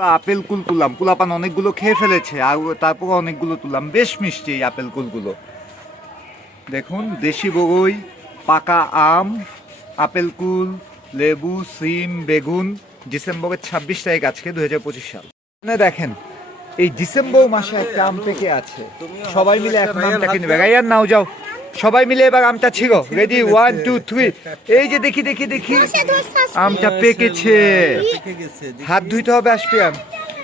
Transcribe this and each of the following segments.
Apple কুল তুললাম। কুলাপান অনেকগুলো খেয়ে ফেলেছে, আর তারপর অনেকগুলো তুললাম। বেশ মিষ্টি এই আপেল কুলগুলো। দেখুন, দেশি বগই, পাকা আম, আপেল কুল, লেবু, সিম, বেগুন, ডিসেম্বরের ছাব্বিশ তারিখ আজকে দু হাজার পঁচিশ সাল। এখানে দেখেন, এই ডিসেম্বর মাসে একটা আম পেকে আছে। সবাই মিলে এখন আমটাকে নেবে। রাইয়ান নাও যাও। সবাই মিলে এবার আমটা ছিল রেডি ওয়ান টু থ্রি এই যে দেখি দেখি দেখি। আমটা পেকেছে। হাত ধুইতে হবে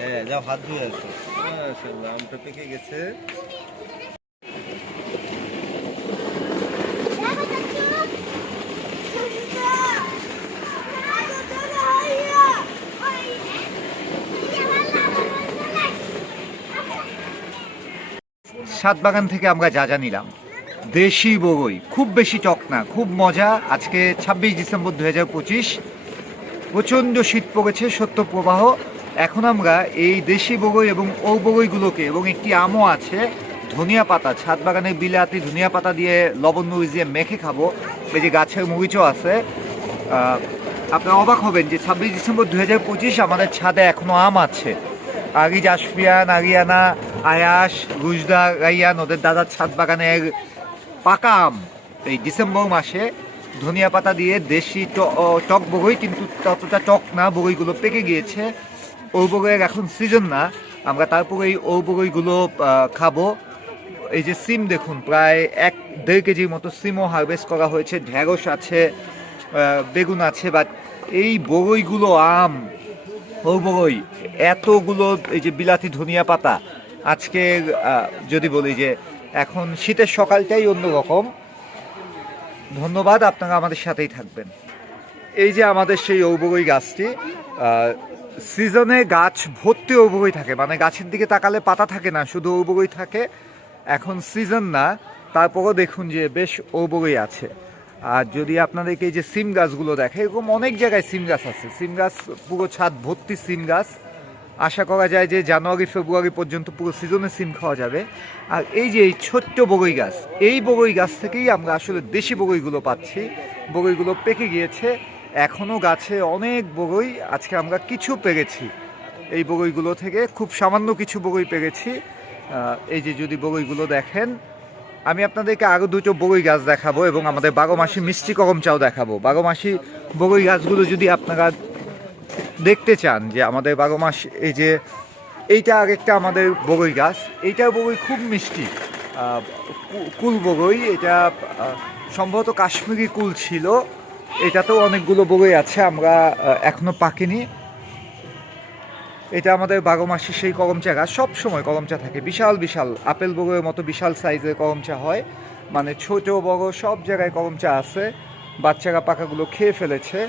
হ্যাঁ যাও হাত ধুয়ে আসো। মাশাআল্লাহ, আমটা পেকে গেছে। সাত বাগান থেকে আমরা যা যা নিলাম। দেশি বগই। খুব বেশি টক না, খুব মজা। আজকে ছাব্বিশ ডিসেম্বর দু হাজার পঁচিশ। প্রচণ্ড শীত পড়েছে, সত্য প্রবাহ। এখন আমরা এই দেশি বগই এবং ও বগইগুলোকে এবং একটি আমও আছে, ধনিয়া পাতা, ছাদ বাগানের বিলাতি, ধনিয়া পাতা দিয়ে লবণ মরিচ দিয়ে মেখে খাব। এই যে গাছের মরিচও আছে। আপনারা অবাক হবেন যে ছাব্বিশ ডিসেম্বর দু হাজার পঁচিশ আমাদের ছাদে এখনও আম আছে। আগিজ জাসফিয়ান আরিয়ানা, আয়াস গুজদা রাইয়ান, ওদের দাদার ছাদ বাগানের পাকা আম। এই ডিসেম্বর মাসে ধনিয়া পাতা দিয়ে দেশি টক বগই, কিন্তু ততটা টক না, বগইগুলো পেকে গিয়েছে। ও বগইয়ের এখন সিজন না। আমরা তারপরে এই ও বগইগুলো খাব। এই যে সিম দেখুন, প্রায় এক, দেড় কেজির মতো সিমও হারভেস্ট করা হয়েছে। ঢ্যাঁড়স আছে বেগুন আছে বাট এই বগইগুলো আম ও বগই, এতগুলো এই যে বিলাতি ধনিয়া পাতা আজকে যদি বলি যে এখন শীতের সকালটাই অন্যরকম। ধন্যবাদ, আপনারা আমাদের সাথেই থাকবেন। এই যে আমাদের সেই ঔবগই গাছটি সিজনে গাছ ভর্তি ঔবগই থাকে মানে গাছের দিকে তাকালে পাতা থাকে না, শুধু ঔবগই থাকে। এখন সিজন না, তারপরও দেখুন যে বেশ ঔবগই আছে। আর যদি আপনাদেরকে এই যে সিম গাছগুলো দেখে, এরকম অনেক জায়গায় সিম গাছ আছে। সিম গাছ, পুরো ছাদ ভর্তি সিম গাছ। আশা করা যায় যে জানুয়ারি, ফেব্রুয়ারি পর্যন্ত পুরো সিজনে সিম খাওয়া যাবে। আর এই যে এই ছোট্ট বগই গাছ, এই বগই গাছ থেকেই আমরা আসলে দেশি বগইগুলো পাচ্ছি। বগইগুলো পেকে গিয়েছে এখনও গাছে অনেক বগই আজকে আমরা কিছু পেরেছি। এই বগইগুলো থেকে খুব সামান্য কিছু বগই পেরেছি। এই যে যদি বগইগুলো দেখেন, আমি আপনাদেরকে আরও দুটো বগই গাছ দেখাবো এবং আমাদের বারোমাসি মিষ্টি করম চাও দেখাবো। বারো মাসি বগই গাছগুলো যদি আপনারা দেখতে চান যে আমাদের বারো মাস এই যে এইটা আরেকটা আমাদের বগই গাছ। এইটার বগই খুব মিষ্টি। কুল বগই এটা সম্ভবত কাশ্মীরি কুল ছিল। এটাতেও অনেকগুলো বগই আছে আমরা আহ, এখনও পাকিনি। এটা আমাদের বারো মাসে সেই করমচা গাছ। সব সময় করমচা থাকে। বিশাল বিশাল আপেল বগের মতো বিশাল সাইজের করমচা হয়। মানে ছোট বড় সব জায়গায় করমচা আছে। বাচ্চারা পাকাগুলো খেয়ে ফেলেছে।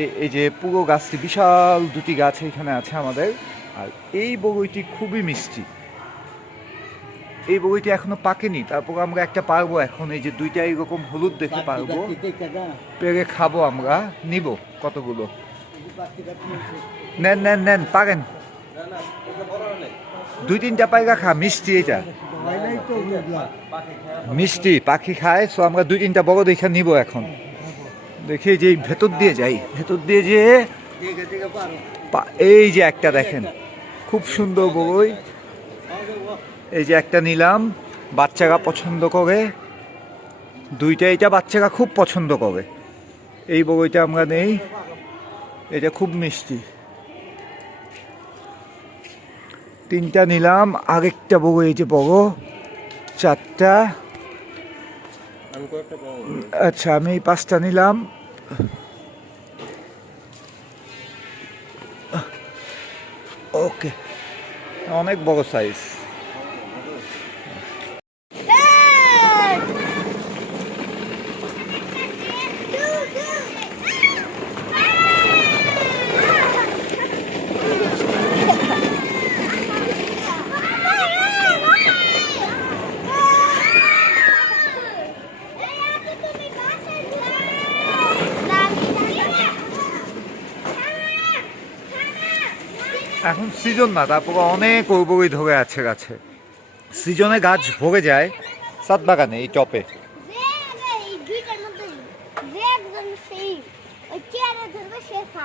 এই এই যে পুরো গাছটি বিশাল দুটি গাছ এখানে আছে আমাদের। আর এই বগইটি খুবই মিষ্টি। এই বগইটি এখনও পাকেনি তারপর আমরা একটা পারব এখন। এই যে দুইটা এরকম হলুদ দেখে পারব। পেরে খাব আমরা নিব কতগুলো। নেন নেন নেন পারেন। দুই তিনটা পায়গা খা মিষ্টি এটা। মিষ্টি পাখি খায় সো আমরা দুই তিনটা বড় দেখে নিব এখন। দেখি যে ভেতর দিয়ে যাই। ভেতর দিয়ে যে এই যে একটা দেখেন, খুব সুন্দর বই। এই যে একটা নিলাম, বাচ্চারা পছন্দ করে। দুইটা, এটা বাচ্চারা খুব পছন্দ করে। এই বইটা আমরা নেই, এটা খুব মিষ্টি। তিনটা নিলাম, আরেকটা বগই এই যে বড়, চারটা। আচ্ছা আমি পাঁচটা নিলাম। ওকে অনেক বড় সাইজ এখন সিজন না তারপরে অনেক ওই ধরে আছে গাছে। সিজনে গাছ ভরে যায় সাত বাগানে, এই সে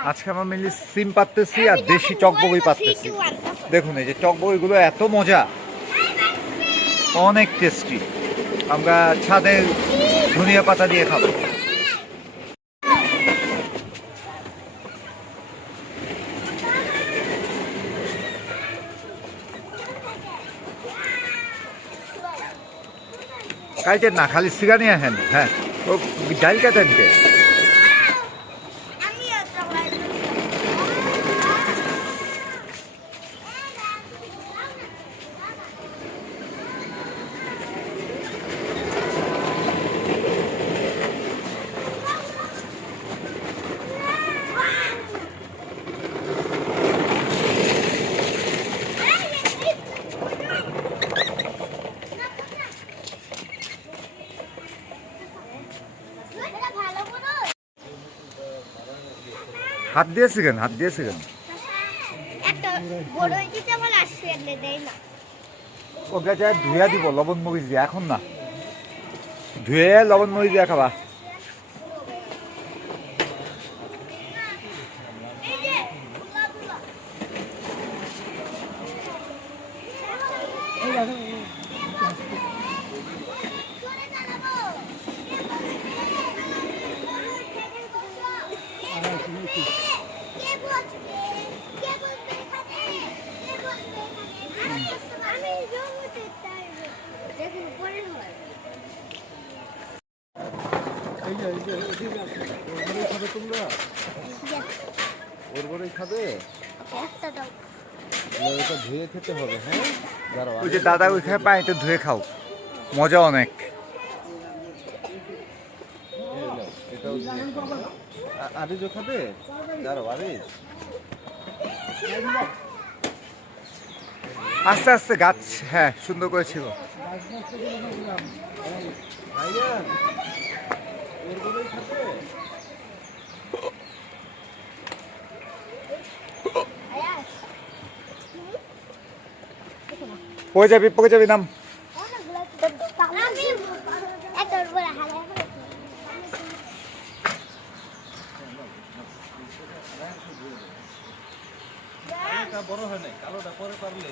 আজকে আমরা মেনলি সিম পাততেছি আর দেশি টকবগি পাততেছি। দেখুন এই যে টকবগিগুলো এত মজা। অনেক টেস্টি আমরা ছাদে ধনিয়া পাতা দিয়ে খাব। কাইটেন না খালি সিগা নিয়ে আহেন হ্যাঁ। ও ডাইল কাটেন কে হাত দিয়ে শেখেন হাত দিয়ে শেখেন ওকে ধুয়ে দিব লবণ মরিচ দিয়ে। এখন না। ধুয়ে লবণ মরিচ দিয়ে খাবা এই যে দুলা দুলা চলে চালাবো কে বসবে কে বসবে এখানে কে বসবে এখানে আমি জমতে চাই দেখুন পরে হয় এই যে এই যে এদিকে আসো। ওর ঘরেই ধুয়ে দাদা ওইখানে ধুয়ে খাও মজা অনেক খাবে আস্তে আস্তে গাছ হ্যাঁ সুন্দর করে পড়ে যাবি? পড়ে যাবি? নাম। বড় হয় নাই কালোটা পরে পারলে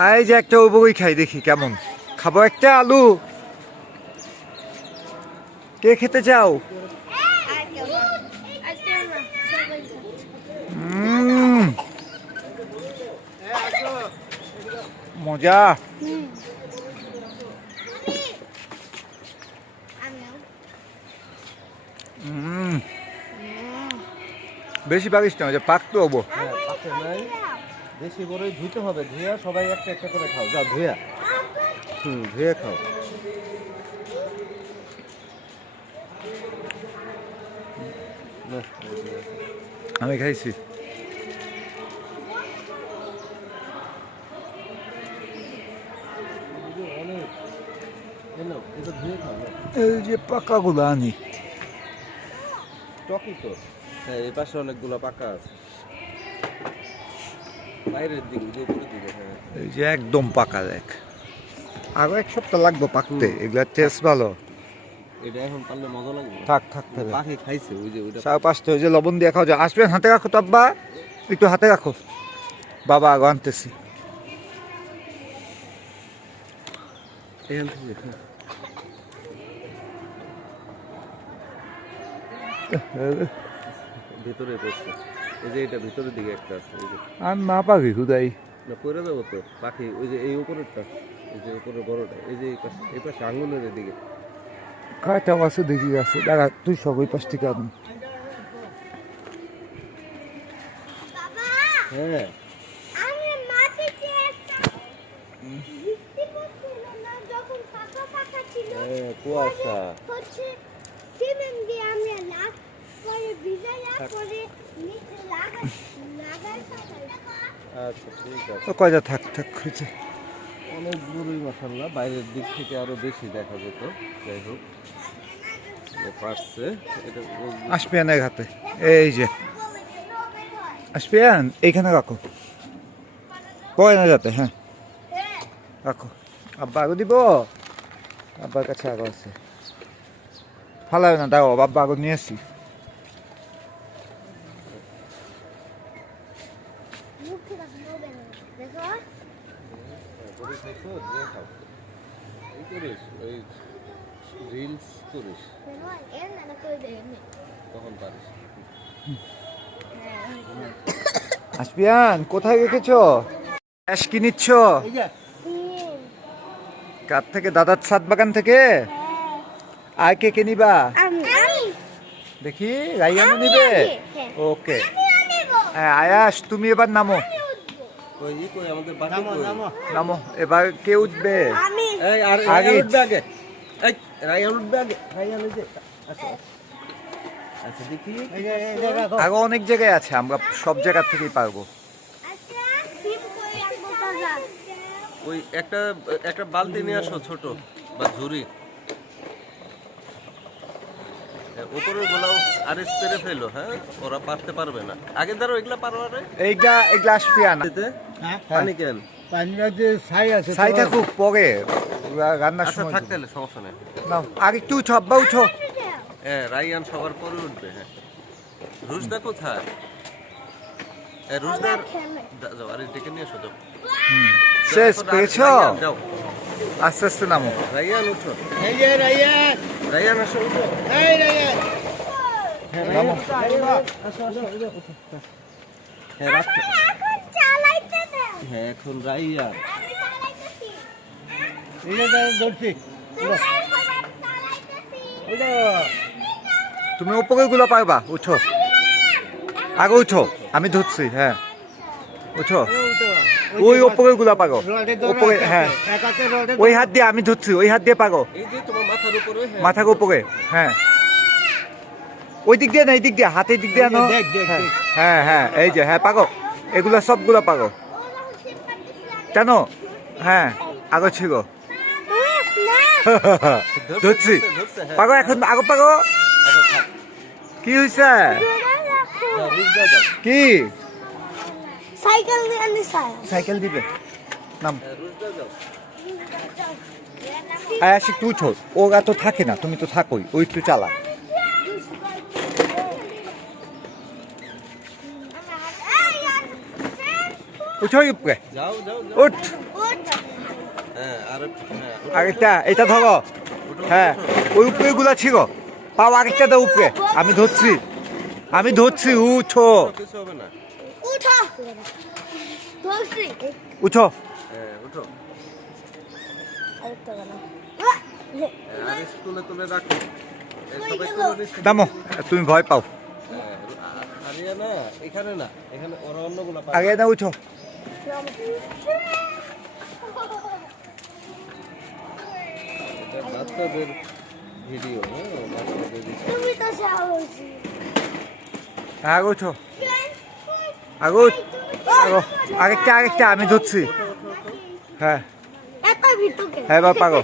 এই যে একটা উপকই খাই, দেখি কেমন। খাব একটা আলু। কে খেতে চাও? মজা। বেশি পাকিস না, ওই যে পাকতে হব। হ্যাঁ বেশি বড়ই ধুইতে হবে ধুয়া সবাই একটা একটা করে খাও। যা ধুয়া। হুম ধুয়ে খাও। আমি খাইছি। এই যে পাকাগুলো আনি। টকি তো? হ্যাঁ এই পাশে অনেকগুলো পাকা আছে বাইরের দিকে যে উপরের দিকে হ্যাঁ এই যে একদম পাকা দেখ। আরও এক সপ্তাহ লাগবে পাকতে এগুলার টেস্ট ভালো। এটা এখন পারলে মজা লাগবে। থাক থাক থাক পাখি খাইছে ওই যে ওইটা চার পাঁচটা ওই যে লবণ দিয়ে খাও যে আসবেন হাতে রাখো একটু হাতে রাখো। বাবা আগে আনতেছি। এখান থেকে খা। ভিতরে পড়ছে। এই যে এটা ভিতরের দিকে একটা আছে এই যে। আর না পাবি হুদাই না পড়ে যাব তো পাখি ওই যে এই উপরেরটা এই যে উপরের বড়টা এই যে এই পাশে এই পাশে আঙুলের দিকে কাটাও আছে দেখি আছে? দাঁড়া তুই সব ওই পাশ থেকে আনুন হ্যাঁ। হ্যাঁ কুয়াশা। হচ্ছে সিমেন্ট দিয়ে আমরা লাগ আচ্ছা ঠিক আছে। কয়টা থাক থাক হয়েছে অনেক বড়ই মাসাল্লাহ বাইরের দিক থেকে আরও বেশি দেখা যেত যাই হোক। পারছে এটা ও- হাতে এই যে। আসপিয়ান এইখানে রাখো। পরে না যাতে হ্যাঁ। রাখো। আব্বা আগো দিব? আব্বার কাছে আগো আছে। ফালাবে না দাও আব্বা আগো নিয়ে আসি মুখে রাখব দেখো দিয়ে খাও এই করিস ওই রিলস করিস দেখো তখন পারিস আসপিয়ান কোথায় রেখেছো? ক্যাশ কি নিচ্ছ? কার থেকে? দাদার ছাদ বাগান থেকে? আর কে কে নিবা? দেখি রাইয়ানো নিবে। ওকে। হ্যাঁ, আয়াস তুমি এবার নামো। ওই ই কই আমাদের বাকি কই? নামো। এবার কে উঠবে? এই আর আগে। উঠবে আগে। এই রায়ান উঠবে আগে। রায়ান এই আচ্ছা। আচ্ছা দেখি। আরও অনেক জায়গায় আছে আমরা সব জায়গা থেকেই পারব। আচ্ছা ওই একটা একটা বালতি নিয়ে আসো ছোট বা ঝুড়ি। হ্যাঁ, উপরের গোলাও আর স্প্রে ফেলো হ্যাঁ? ওরা পারতে পারবে না। আগে ধরো এগুলা এইটা এগুলা আসপিয়ান দিতে পানি কেন? পানিটা যে ছাই আছে ছাই থাকুক পরে রা- রান্নার আচ্ছা সময় থাকতে সমস্যা নেই। নাও আর একটু উঠো আব্বা উঠো। হ্যাঁ রাইয়ান সবার পরে উঠবে হ্যাঁ। রুশদা কোথায়? হ্যাঁ রুশদার যাও আরে ডেকে নিয়ে এসো যাও শেষ পেয়েছ? আস্তে আস্তে নামো। রাইয়ান উঠো। এই যে রাইয়ান, আসো এই হ্যাঁ এখন চালাইতে দাও হ্যাঁ এখন রাইয়ান আমি চালাইতেছি। এই যে দাঁড়া ধরছি। তুমি উপরে গুলো পারবা উঠো। আগে উঠো। আমি ধরছি হ্যাঁ। উঠো। ওই উপরে গুলা পারো রডে ধরো উপরে এক হ্যাঁ ওই হাত দিয়ে আমি ধরছি ওই হাত দিয়ে পারো এই যে তোমার মাথার উপরে হ্যাঁ। হ্যাঁ। ওই দিক দিয়ে না এই দিক দিয়ে হাতের দিক দিয়ে আনো হ্যাঁ। হ্যাঁ হ্যাঁ এই যে হ্যাঁ পাগো এগুলো সবগুলো পাগো জানো হ্যাঁ আগো ছিল ধরছি। হ্যাঁ পাগো এখন আগো পাগো কি হয়েছে যাও কি? সাইকেল নিয়ে আনি সাইকেল দিবে। নাম। আয়াস একটু উঠো। ওরা তো থাকে না তুমি তো থাকোই ওই একটু চালা উঠো উপরে। যাও যাও যাও। উঠ। হ্যাঁ আর হ্যাঁ আরেকটা এটা ধরো। হ্যাঁ ওই উপরে গুলা ছিল পাও আরেকটা দাও উপরে। আমি ধরছি। আমি ধরছি উঠো। কিছু হবে না। উঠো। ধরছি উঠো। দামো তুমি ভয় পাও। হ্যাঁ, এখানে না এখানে ওরা অন্যগুলো আগে না উঠো। বাচ্চাদের ভিডিও হ্যাঁ বাচ্চাদের হ্যাঁ উঠো আগে উঠ আগো আরেকটা আরেকটা আমি ধরছি। হ্যাঁ। হ্যাঁ বা পাগো